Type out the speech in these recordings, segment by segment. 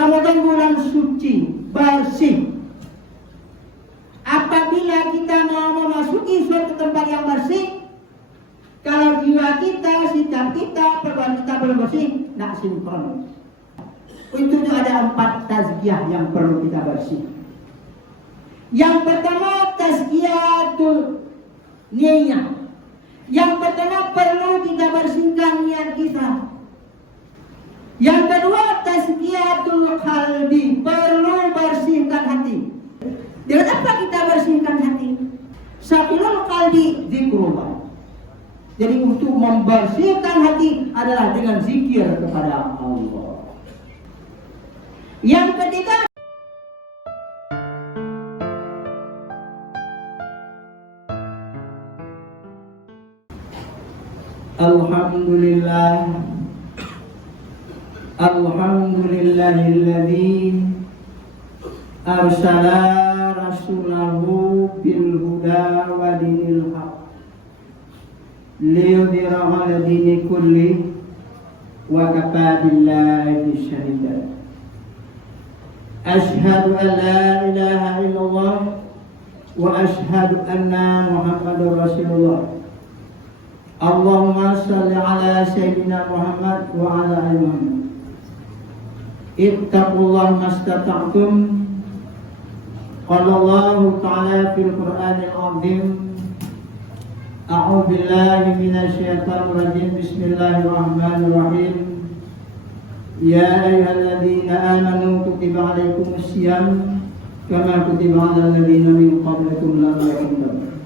Ramadan bulan suci, bersih. Apabila kita mau memasuki suatu tempat yang bersih, kalau jiwa kita, sikap kita, perbuatan kita belum bersih, tidak sinkron. Untuk itu ada 4 tazkiyah yang perlu kita bersih. Yang pertama, tazkiyatul niyah. Yang pertama, perlu kita bersihkan niat kita. Yang kedua, tazkiyatul qalbi, perlu bersihkan hati. Dengan apa kita bersihkan hati? Safilul qalbi zikrullah. Jadi untuk membersihkan hati adalah dengan zikir kepada Allah. Yang ketiga, Alhamdulillahilladzi arsala rasulahu bil huda wa dinil haq liyudhhirahu 'ala dini kulli wa kafa billahi shahida. Asyhadu an la ilaha illallah wa asyhadu anna Muhammadar Rasulullah. Allahumma shalli ala sayyidina Muhammad wa ala ali Muhammad. Ittaqullaha mastata'tum. Qala Allah ta'ala fil Qur'anil 'azim. A'udzu billahi minasy syaithanir rajim. Bismillahirrahmanirrahim. Ya ayyuhalladzina amanu kutiba 'alaikumus syiyam kama kutiba 'alal ladzina min qablikum la'allakum tattaqun.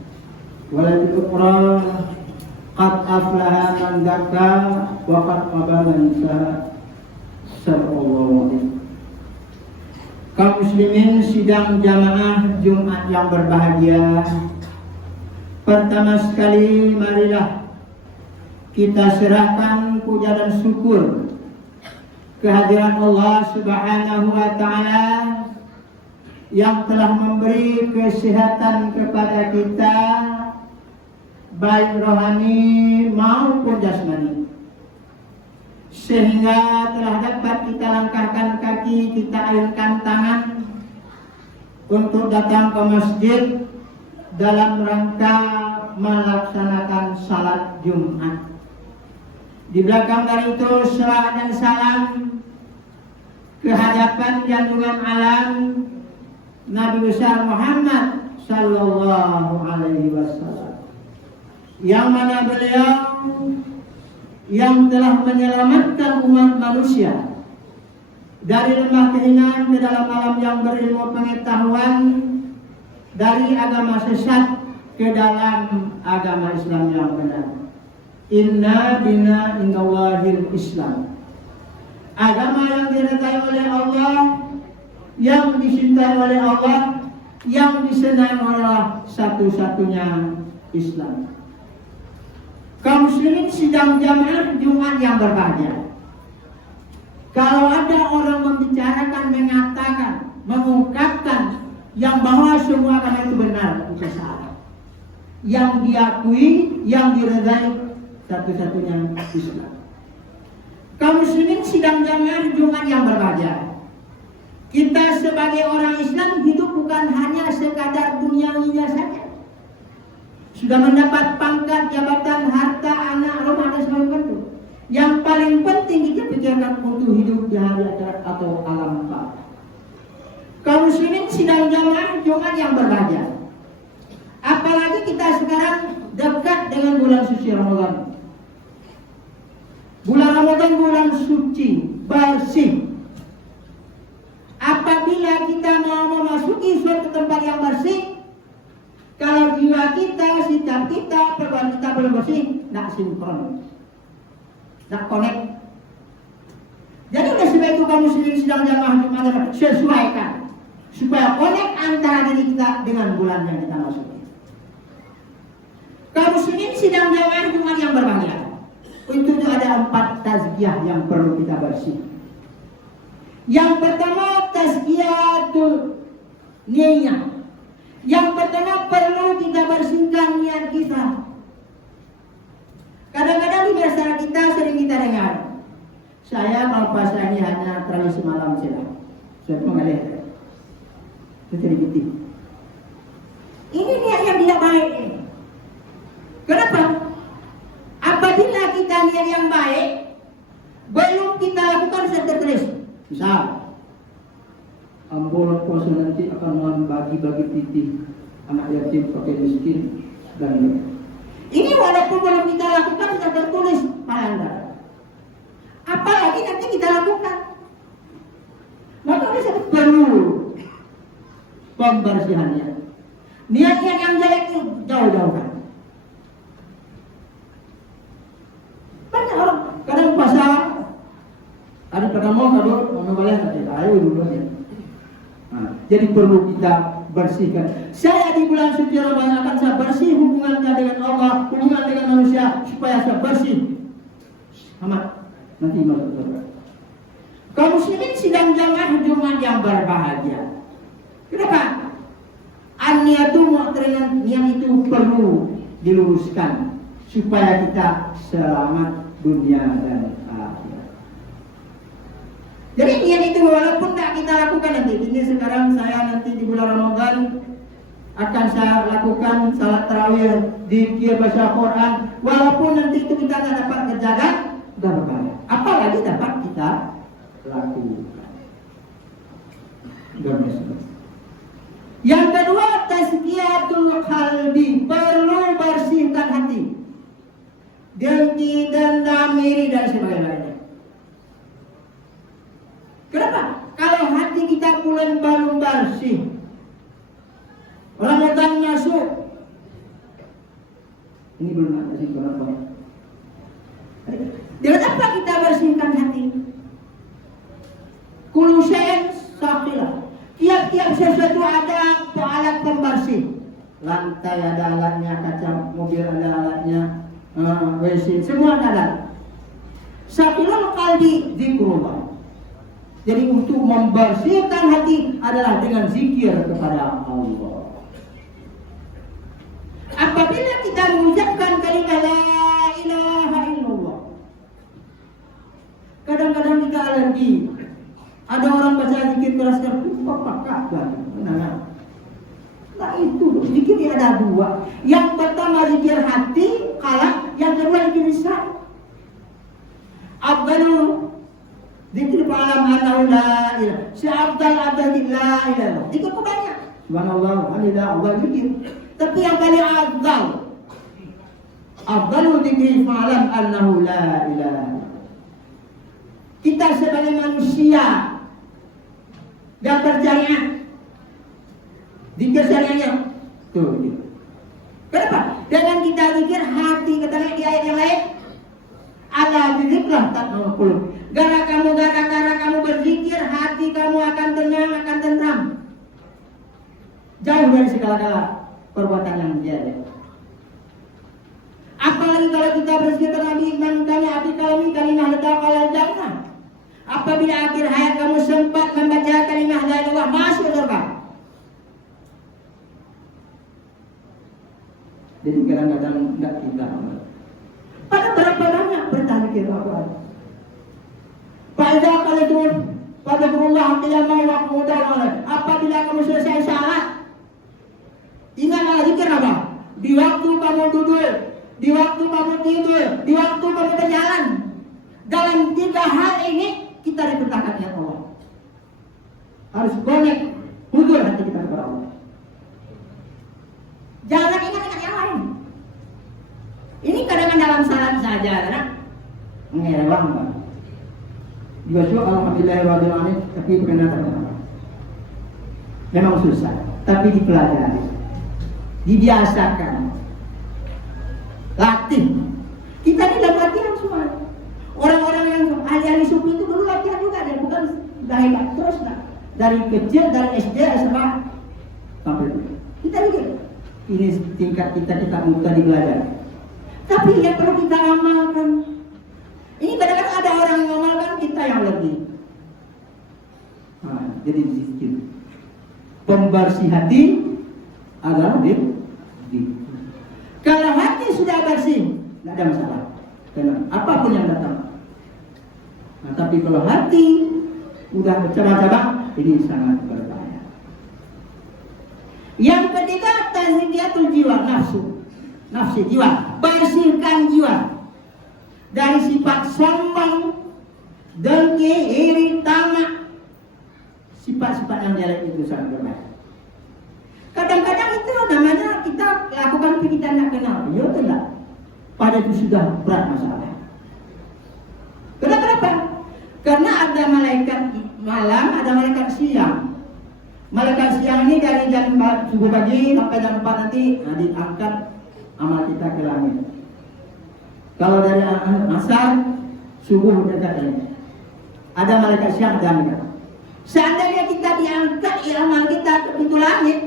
Wa la tuqra qad aflaha man zakka wa qad khaba man dassaha. Sallallahu alaihi. Kaum muslimin sidang jamaah Jumat yang berbahagia. Pertama sekali marilah kita serahkan puja dan syukur kehadiran Allah Subhanahu wa taala yang telah memberi kesehatan kepada kita baik rohani maupun jasmani, sehingga telah dapat kita langkahkan kaki, kita ayunkan tangan untuk datang ke masjid dalam rangka melaksanakan salat Jumat. Di belakang dari itu salawat dan salam kehadapan junjungan alam Nabi besar Muhammad sallallahu alaihi wasallam, yang mana beliau yang telah menyelamatkan umat manusia dari lembah kehinaan ke dalam alam yang berilmu pengetahuan, dari agama sesat ke dalam agama Islam yang benar. Inna dina indallahil Islam. Agama yang diridhai oleh Allah, yang dicintai oleh Allah, yang disenangi oleh Allah, satu-satunya Islam. Kaum muslimin sidang jamaah Jumat yang berbahagia. Kalau ada orang membicarakan, mengatakan, mengungkapkan yang bahwa semua agama itu benar, itu salah. Yang diakui, yang diridhai, satu-satunya Islam. Kaum muslimin sidang jamaah Jumat yang berbahagia. Kita sebagai orang Islam hidup bukan hanya sekadar duniawinya saja. Sudah mendapat pangkat, jabatan, harta, anak, rumah, dan sebagainya. Yang paling penting kita pikirkan untuk hidup di hari akhirat atau alam bawah. Kaum muslimin sidang jamaah Jumat yang berbahagia. Apalagi kita sekarang dekat dengan bulan suci Ramadan. Bulan Ramadan bulan suci, bersih. Apabila kita mau memasuki suatu tempat yang bersih, kalau jiwa kita, sikap kita, perbuatan kita belum bersih, tidak sinkron, tidak connect. Jadi oleh sebab itu kaum muslimin sidang jamaah Jumat sesuaikan supaya connect antara diri kita dengan bulan yang kita masuki. Kaum muslimin sidang jamaah Jumat yang berbahagia. Untuk itu ada 4 tazkiyah yang perlu kita bersih. Yang pertama, tazkiyatul niyah. Yang pertama, perlu kita bersihkan niat kita. Kadang-kadang di masyarakat kita sering kita dengar, Saya mau puasa ini hanya tradisi malam saja. Saya mengalir. Itu sedikit. Ini niat yang tidak baik. Kenapa? Apabila kita niat yang baik, belum kita lakukan sudah tertulis. Misal, ambulan puasa nanti akan membagi-bagi titik anak yatim, pakai miskin, dan ini walaupun belum kita lakukan sudah tertulis pahala. Apalagi nanti kita lakukan. Maka oleh sebab perlu pembersihannya. Niat-niat yang jelek itu jauh-jauhkan. Banyak orang kadang puasa ada mau boleh ayo dulu ya. Jadi perlu kita bersihkan. Saya di bulan suci Ramadan akan saya bersih hubungannya dengan Allah, hubungan dengan manusia supaya saya bersih. Amat nanti masuk surga. Kaum muslimin sidang jamaah Jumat yang berbahagia. Kenapa? Niat itu perlu diluruskan supaya kita selamat dunia dan akhirat. Jadi niat itu walaupun tidak kita lakukan nanti. Ini sekarang saya nanti di bulan Ramadan akan saya lakukan salat tarawih, zikir, baca Quran. Walaupun nanti itu kita tidak dapat kerjakan, tidak apa-apa. Apalagi dapat kita lakukan. Yang kedua, tazkiyatul qalbi, perlu bersihkan hati. Dengki, dendam, iri dan sebagainya. Kenapa? Kalau hati kita mulai belum bersih, Ramadan masuk, ini belum ada sih berapa. Dengan apa kita bersihkan hati? Kullu syai'in saqilah. Tiap-tiap sesuatu ada alat pembersih. Lantai ada alatnya, kaca mobil ada alatnya, WC semua ada alat. Saqilul qalbi zikrullah. Jadi untuk membersihkan hati adalah dengan zikir kepada Allah. Apabila kita mengucapkan kalimat la ilaha illallah, kadang-kadang kita alergi. Ada orang baca zikir keras-keras, apakah benar? Nah itu zikir ada dua. Yang pertama zikir hati, qalb. Yang kedua zikir lisan. Abdalu zikir fa'alam annahu la ilaha. Seabdal abdal la ilaha. Zikir itu banyak. Subhanallah, alhamdulillah, Allah zikir. Tapi yang paling abdalu zikir fa'alam annahu la ilaha. Kita sebagai manusia dan berjaya zikir syariahnya tuh. Kenapa? Dengan kita zikir hati, katanya di ayat yang lain, ala bidzikrillah tatma'innul qulub. Gara kamu berzikir, hati kamu akan tenang, akan tenang, jauh dari segala perbuatan yang biasa. Apalagi kalau kita berzikir Nabi iman kami api kalami kalimah ladaqal jannah. Apabila akhir hayat kamu sempat membaca kalimah la ilaha illallah, masuk surga. Jadi kadang-kadang tidak kita pada berapa banyak berzikir Al-Quran. Pada kalau itu pada Allah qiyamah wa qu'udan. Apabila kamu selesai salat, ingatlah zikir apa? Di waktu kamu duduk, di waktu kamu tidur, di waktu kamu berjalan. Dalam 3 hal ini kita diperintahkan oleh Allah. Harus connect, hujur hati kita kepada Allah. Jangan ingat yang lain. Ini kadang-kadang dalam salat saja, kan? Mengelewang, Pak. Juga alhamdulillah, tapi pernah terkenal. Memang susah, tapi dipelajari, dibiasakan, latih. Kita tidak latihan semua. Orang-orang yang ahli-ahli sufi itu dulu latihan juga, dia bukan dari terus dari kecil, dari SD, SMA sampai itu. Kita lihat ini tingkat kita mudah dibelajar. Tapi yang perlu kita amalkan. Ini kadang-kadang ada orang yang mengamalkan, kita yang lebih. Nah, jadi zikir. Pembersih hati adalah zikir. Kalau hati sudah bersih, tidak ada masalah. Karena apapun yang datang. Nah, tapi kalau hati udah bercabang-cabang, ini sangat berbahaya. Yang ketiga, tazkiyatul jiwa, nafsu jiwa, bersihkan jiwa dari sifat sombong, dengki, iri, tamak. Sifat-sifat yang jelek itu sangat berbahaya. Kadang-kadang itu namanya kita lakukan tapi kita tidak kenal. Ya tidak. Pada itu sudah berat masalah. Kenapa? Karena ada malaikat malam, ada malaikat siang. Malaikat siang ini dari jam subuh pagi sampai jam 4 nanti diangkat amal kita ke langit. Kalau dari asar subuh dekat ini. Ada malaikat siang dan malaikat. Seandainya kita diangkat amal kita ke pintu langit,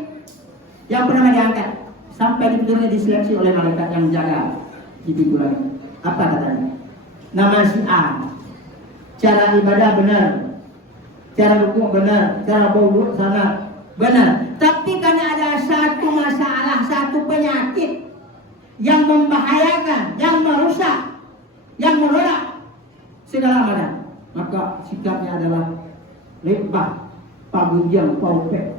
yang pertama diangkat sampai di pintunya diseleksi oleh malaikat yang jaga di pintu langit. Apa katanya? Nama si A, cara ibadah benar, cara rukuk benar, cara wudu sana benar. Tapi karena ada satu masalah, satu penyakit yang membahayakan, yang merusak, yang menolak segala amalan, maka sikapnya adalah lebah, pagunjang, paupek.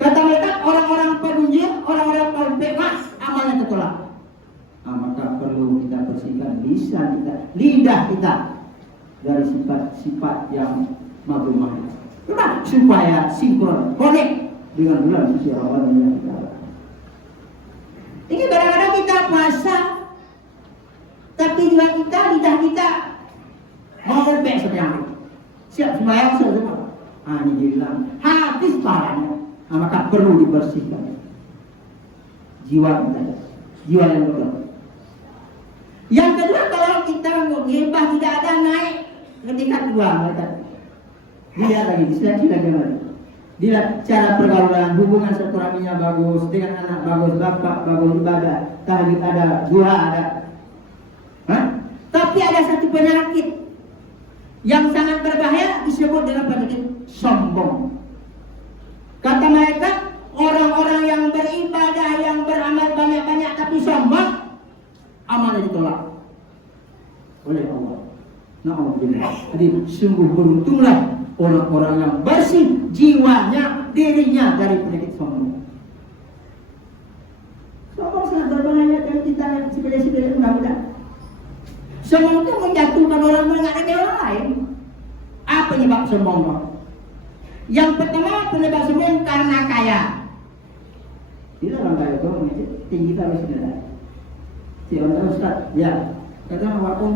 Kata mereka orang-orang pagunjang, orang-orang paupek, amalnya tertolak. Nah, maka perlu kita bersihkan lisan kita, lidah kita dari sifat-sifat yang mazmumah. Kenapa? Supaya sinkron, connect dengan bulan suci Ramadan yang kita lakukan. Ini kadang-kadang kita puasa, tapi jiwa kita, lidah kita mau berbek sebenarnya. Siap sembahyang semua. Ini dibilang habis pahalanya. Maka perlu dibersihkan jiwa kita, jiwa yang betul. Yang kedua, kalau kita ngibah tidak ada naik ke tingkat dua, mereka dilihat lagi, diseleksi lagi. Dilihat cara pergaulan, hubungan silaturahminya bagus, dengan anak bagus, bapak bagus, ibadah, tahajud ada, duha ada. Tapi ada satu penyakit yang sangat berbahaya disebut dengan penyakit sombong. Kata mereka, orang-orang yang beribadah, yang beramal banyak-banyak tapi sombong, amalnya ditolak oleh Allah. Na'udzubillah. Jadi sungguh beruntunglah orang-orang yang bersih jiwanya, dirinya dari penyakit sombong. Sombong sangat berbahaya kalau kita yang sepele-sepele mudah-mudah. Sombong itu menjatuhkan orang mengenai orang lain. Apa penyebab sombong? Yang pertama, penyebab sombong karena kaya. Tidak orang kaya itu tinggi terus tidak. Si orang Ustaz, ya, kadang waktu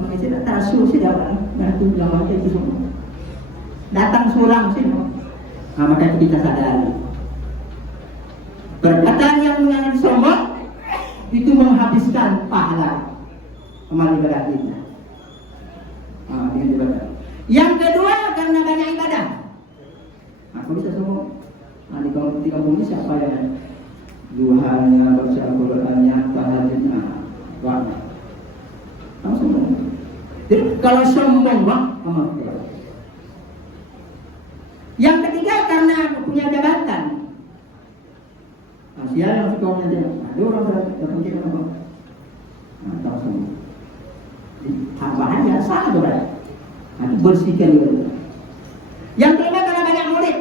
mengisi tak tasu sih dapat. Nah itu bilang macam itu semua. Datang seorang sih, maka itu kita sadari. Perkataan yang mengandung sombong itu menghabiskan pahala amal ibadah kita. Dengan ibadah. Yang kedua karena banyak ibadah. Aku bisa sombong. Di kampung ini siapa yang duhanya, baca Al-Qurannya, tahajudnya, banyak. Kamu sombong. Jadi kalau sombong, amal kita. Yang ketiga karena punya jabatan. Siapa yang suka punya jabatan? Ada orang datang ke kamu. Tahu sombong. Bahaya salah berat. Itu bersihkan diri. Yang kelima karena banyak murid.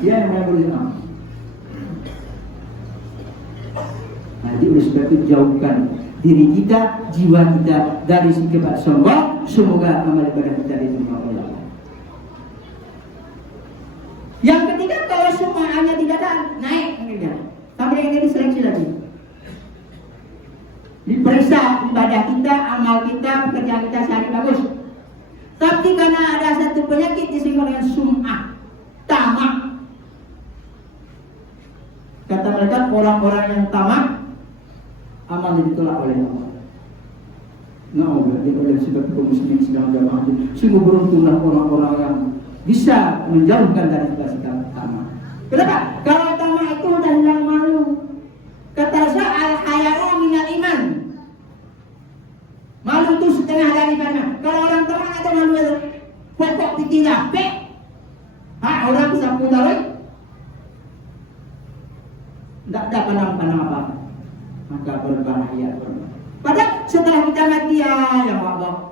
Dia yang banyak murid. Jadi oleh sebab itu jauhkan diri kita, jiwa kita dari sifat sombong. Semoga amal ibadah kita diterima oleh Allah. Yang ketiga kalau semua hanya tidak ada naik, sampai yang ini seleksi lagi. Diperiksa ibadah kita, amal kita, pekerjaan kita sehari bagus. Tapi karena ada satu penyakit disebut dengan sum'ah, tamak. Kata mereka orang-orang yang tamak amal ditolak oleh Allah. Oleh sebab kaum muslimin sedang jamaah itu sungguh beruntunglah orang-orang yang bisa menjauhkan dari sikap tamak. Kenapa? Kalau tamak itu sudah hilang malu. Kata Rasul, al-haya'u minal iman. Malu itu setengah dari iman. Kalau orang tamak ada malu itu pokok ditinggal orang bisa putar tidak ada pandang-pandang apa, maka berbahaya. Padahal Setelah kita mati ya Allah.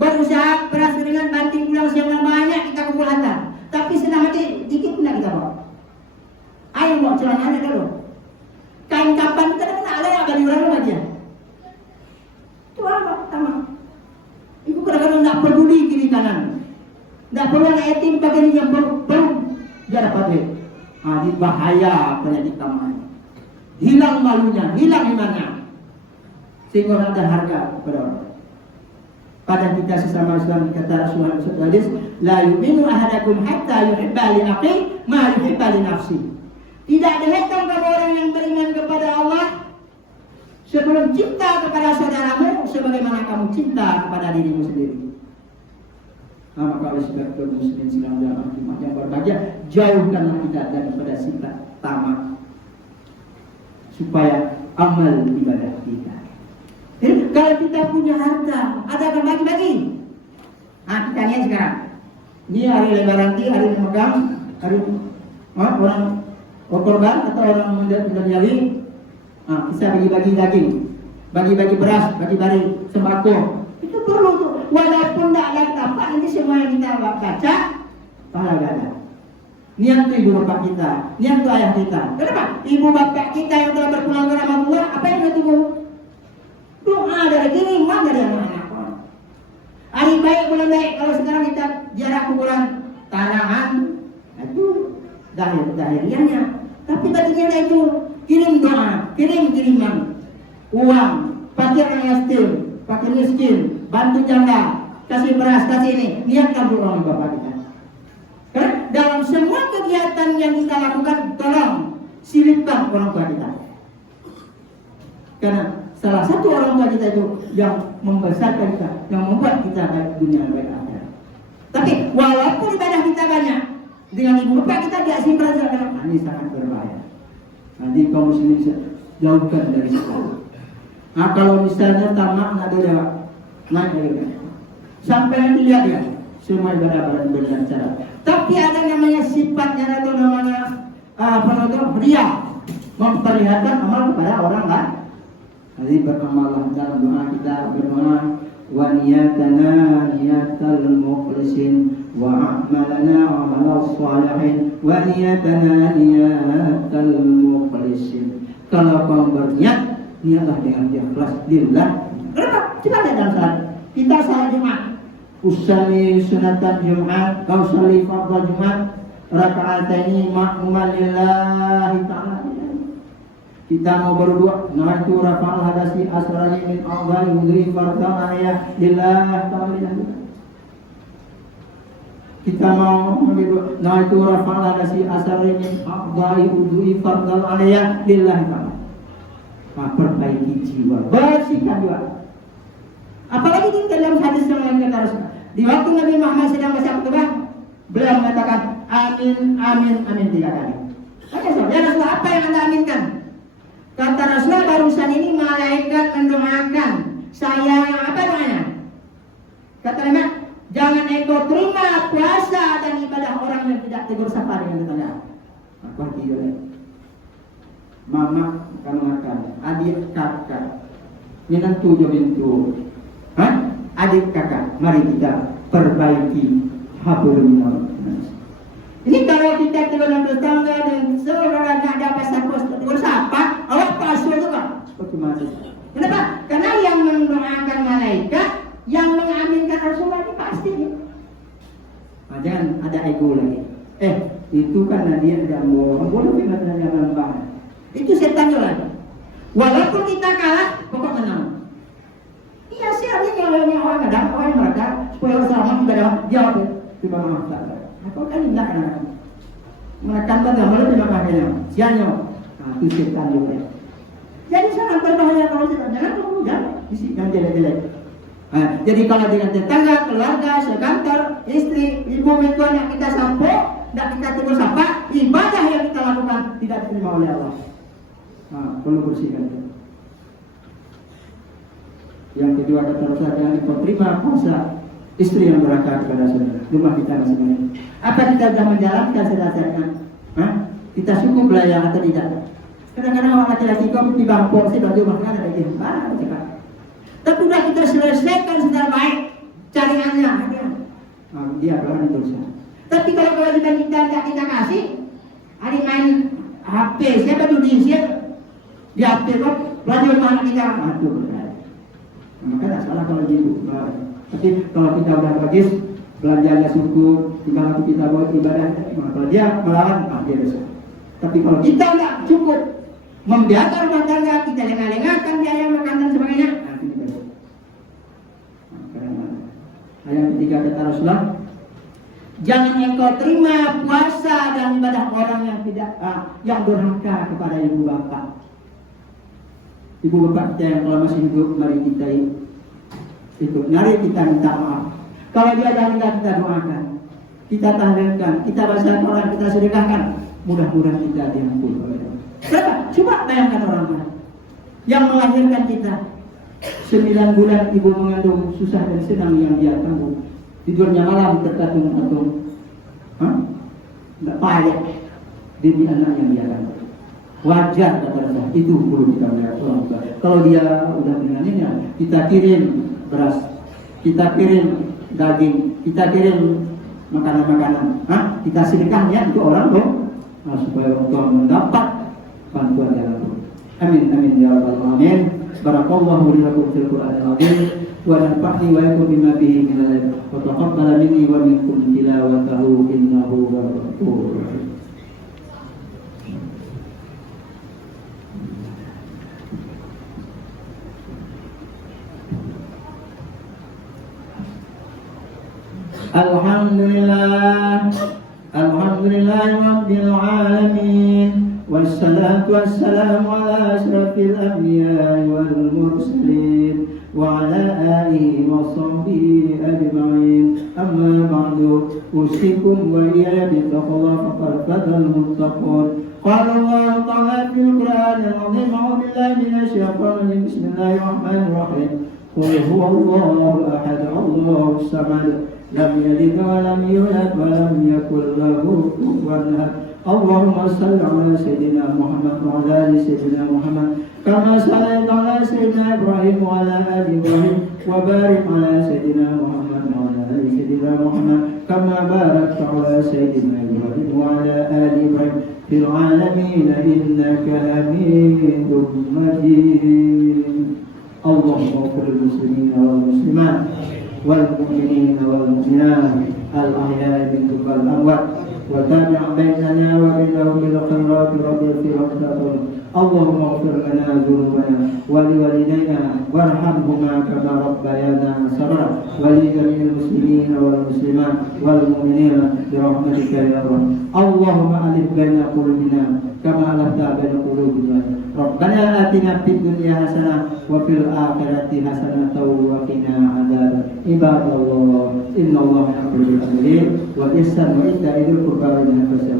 Berusaha beras dengan banting tulang yang banyak kita kumpul harta. Tapi setelah mati dikit pun kita bawa. Ayo bawa celana dulu. Kain kapan kita kena ada yang bagi orang lagi ya. Itu apa pertama? Ibu kadang-kadang tidak peduli kiri kanan. Tidak perlu anak yatim pakai yang belum dia dapat duit. Ini bahaya penyakit taman. Hilang malunya, hilang imannya. Sehingga ada harga kepada orang. Pada kita sesama Islam kata Rasulullah SAW, la yu'minu ahadakum hatta yuhibba li akhi ma yuhibba li nafsi. Tidak datang kepada orang yang beriman kepada Allah sebelum cinta kepada saudaramu sebagaimana kamu cinta kepada dirimu sendiri. Maka oleh sebab itu muslim sedang dalam iman yang berbahagia, jauhkanlah kita daripada sifat tamak supaya amal ibadah kita. Jadi kalau kita punya harta, ada akan bagi-bagi. Nah kita lihat sekarang. Ini hari lebaran, hari memegang, hari orang korban atau orang menjadi. Nah, bisa bagi-bagi daging, bagi-bagi beras, bagi-bagi sembako. Itu perlu tuh. Walaupun tidak ada apa, nanti semua yang kita baca, pahala ada. Niat itu ibu bapak kita, niat itu ayah kita. Kenapa? Ibu bapak kita yang telah berpulang ke Ramadhan, apa yang kita tunggu? Doa dari kiriman dari anak-anak. Hari baik bulan baik. Kalau sekarang kita jarak kuburan tarangan, itu dahiriannya. Tapi bagian itu kirim doa, kirim kiriman, uang, fakir yang miskin, fakir miskin, bantu janda, kasih beras, kasih ini. Niatkan untuk orang bapak kita. Karena dalam semua kegiatan yang kita lakukan, tolong silipkan orang tua kita. Karena salah satu orang tua kita itu yang membesarkan kita, yang membuat kita baik dunia baik akhirat. Tapi walaupun ibadah kita banyak, dengan ibu bapak kita tidak simpan karena ini sangat berbahaya. Nanti kaum muslimin jauhkan dari situ. Nah kalau misalnya tamak nak dia naik lagi, sampai nanti lihat ya semua ibadah berlancar. Tapi ada namanya sifatnya atau namanya ria, memperlihatkan amal kepada orang lain. Jadi beramallah dalam doa kita berdoa wa niyatana niyatal mukhlisin wa a'malana amalal salihin wa niyatana niyatal mukhlisin. Kalau kau berniat, niatlah dengan ikhlas lillah. Kenapa? Kita ada dalam salat. Kita salat Jumat. Usalli sunatan Jumat, kau salli fardhu Jumat, raka'ataini ma'muman lillahi ta'ala. Kita mau berdoa, naitu rafa'al hadasi asrani min awal udri fardhu alaiya lillah ta'ala. Kita mau berdoa, naitu rafa'al hadasi asrani min awal udri fardhu alaiya lillah ta'ala. Perbaiki jiwa, bersihkan jiwa. Apalagi di dalam hadis yang lain kata Rasul, di waktu Nabi Muhammad sedang baca khutbah, beliau mengatakan amin, amin, amin 3 kali. Oke, ya Rasul, apa yang Anda aminkan? Kata Rasul, barusan ini malaikat mendoakan saya, apa doanya? Kata Nabi, jangan engkau terima puasa dan ibadah orang yang tidak tegur sapa dengan tetangga. Apa dia? Mama kamu akan, adik kakak, minantu jomintu. Adik kakak, mari kita perbaiki hablum minallah. Ini kalau kita tegur tetangga dan seorang tidak ada pasal tegur sapa, Allah pasal itu kan seperti mati. Kenapa? Karena yang mendoakan malaikat, yang mengaminkan Rasulullah ini pasti. Nah, jangan ada ego lagi. Itu karena dia tidak bohong, boleh kita nambah. Itu setan lagi. Walaupun kita kalah, pokok menang. Iya sih, artinya orang kadang orang mereka supaya bersama kita dalam jawab terima masalah. Aku kan tidak kan mereka tidak boleh terima kasihnya. Sianya, itu setan juga. Jadi sangat berbahaya kalau kita jangan kemudian bisikan jelek-jelek. Jadi kalau dengan tetangga, keluarga, sekantor, istri, ibu mertua yang kita sampai, tidak kita tegur sapa, ibadah yang kita lakukan tidak diterima oleh Allah. Perlu bersihkan itu. Yang kedua kata Rasul, jangan kau terima puasa istri yang durhaka kepada saudara. Rumah kita masing-masing. Apa kita sudah menjalankan sedasarnya? Kita cukup layak atau tidak? Kadang-kadang orang laki-laki kau di bangkok sih baju makan ada lagi. Mana cepat? Tapi udah kita selesaikan secara baik, cariannya ada. Dia akan dosa. Tapi kalau kewajiban kita tidak kita kasih, hari main HP, siapa judi siapa? Di HP kok, belajar mana kita? Aduh, maka tidak salah kalau gitu. Tapi kalau kita udah bagus, belanjanya cukup, tinggal aku kita buat ibadah, maka kalau dia melawan, dia dosa. Tapi kalau kita tidak cukup, membiarkan rumah tangga, kita lengah-lengahkan biaya makan dan sebagainya, nanti kita dosa. Yang ketiga kata Rasulullah, jangan engkau terima puasa dan ibadah orang yang tidak yang durhaka kepada ibu bapak. Ibu bapak kita yang telah masih hidup, mari kita ikut, mari kita minta maaf. Kalau dia dah meninggal, kita doakan, kita tahlilkan, kita baca Quran, kita sedekahkan. Mudah-mudahan kita diampuni oleh Allah. Kenapa? Coba bayangkan orang lain yang melahirkan kita 9 bulan ibu mengandung, susah dan senang yang dia tanggung. Tidurnya malam terkatung-katung, tidak payah demi anak yang dia tanggung. Wajar kata Rasulullah, itu perlu kita melihat orang tua. Kalau dia udah meninggalnya, kita kirim beras, kita kirim daging, kita kirim makanan-makanan, kita sedekahnya untuk orang tua, supaya orang tua mendapat bantuan dari Allah. Amin amin ya rabbal alamin. Barakallahu li lakum fil Qur'anil azim wa nafa'ni wa yakum bima bihi min al-ilm wa taqabbala minni wa minkum tilawatahu innahu ghafurur rahim. Alhamdulillah, alhamdulillah rabbil alamin, wassalatu wassalamu ala asyrafil anbiya'i wal mursalin wa ala alihi wa sahbihi ajma'in. Amma ba'du, usikum wa iyaya bittaqwa faqad fazal muttaqun. Qala Allah ta'ala fil Qur'anil azim, a'udzu billahi minasy syaithanir rajim. Bismillahirrahmanirrahim. Qul huwallahu ahad, Allahus samad. Lam yalid wa lam yulad wa lam yakul lahu kufuwan ahad. Allahumma shalli ala sayyidina Muhammad wa ala ali sayyidina Muhammad kama shallaita ala sayyidina Ibrahim wa ala ali Ibrahim wa barik ala sayyidina Muhammad wa ala ali sayyidina Muhammad kama barakta ala sayyidina Ibrahim wa ala ali Ibrahim fil alamin innaka Hamidum Majid. Allahumma ighfir lil muslimina wal muslimat والمؤمنين والمؤمنات الأحياء منهم والأموات وتابع بيننا وبينهم بالخيرات رب اغفر وارحمهم. اللهم اغفر لنا ذنوبنا ولوالدينا وارحمهما كما ربيانا صغيرا ولجميع المسلمين والمسلمات والمؤمنين برحمتك يا رب. اللهم ألف بين قلوبنا كما ألفت بين قلوبنا. ربنا آتنا في الدنيا حسنة وفي الآخرة حسنة وقنا عذاب. عباد الله إن الله يأمر بالعدل والإحسان وإيتاء ذي القربى واليتامى